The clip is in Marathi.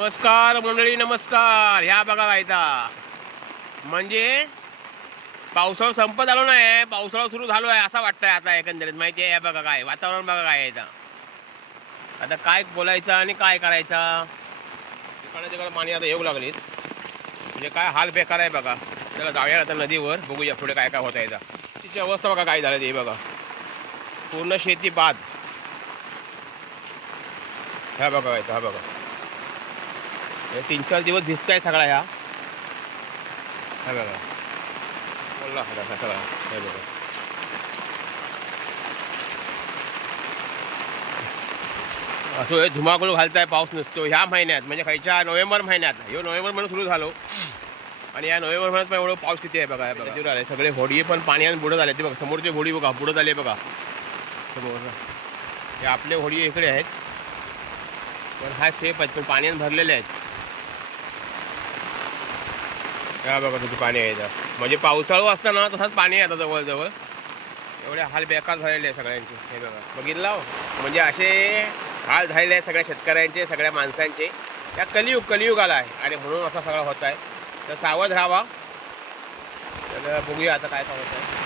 नमस्कार मंडळी नमस्कार. ह्या बघा गायता. म्हणजे पावसाळा संपत आलो नाही पावसाळा सुरू झालो आहे असं वाटतंय आता एकंदरीत. माहिती आहे या बघा काय वातावरण बघा काय आहे आता काय बोलायचं आणि काय करायचं? तिकडे तिकडे पाणी आता येऊ लागलीत. म्हणजे काय हाल बेकार आहे बघा. त्याला जाऊया आता नदीवर बघूया पुढे काय काय होत आहे तिची अवस्था बघा काय झालं ते बघा. पूर्ण शेती बाद. ह्या बघा हा बघा. तीन चार दिवस दिसत आहे सगळा ह्या. हा बघा. बोलला हा बघा सगळा. हे बघा. असं हे धुमाकूळ घालताय पाऊस नसतो. ह्या महिन्यात म्हणजे खायच्या नोव्हेंबर महिन्यात. ह्यो नोव्हेंबर म्हणून सुरू झालो. आणि या नोव्हेंबर महिन्यात पण एवढं पाऊस किती आहे बघा बघा. आले सगळे होडी पण पाण्यात बुडत आले ते बघा समोरचे होडी बघा बुडत आले बघा. समोर हे आपले होडी इकडे आहेत. पण हा सेफ आहेत पण पाण्यात भरलेले आहेत. हा बघा किती पाणी आहे इथं. म्हणजे पावसाळू असताना तसाच पाणी आहे आता जवळजवळ. एवढे हाल बेकार झालेले आहे सगळ्यांचे. हे बघा. बघितलं हो? म्हणजे असे हाल झालेले आहे सगळ्या शेतकऱ्यांचे सगळ्या माणसांचे. त्या कलियुग कलियुग आला आहे. आणि म्हणून असा सगळं होत आहे. तर सावध राहावा. तर बघूया आता काय काय होत आहे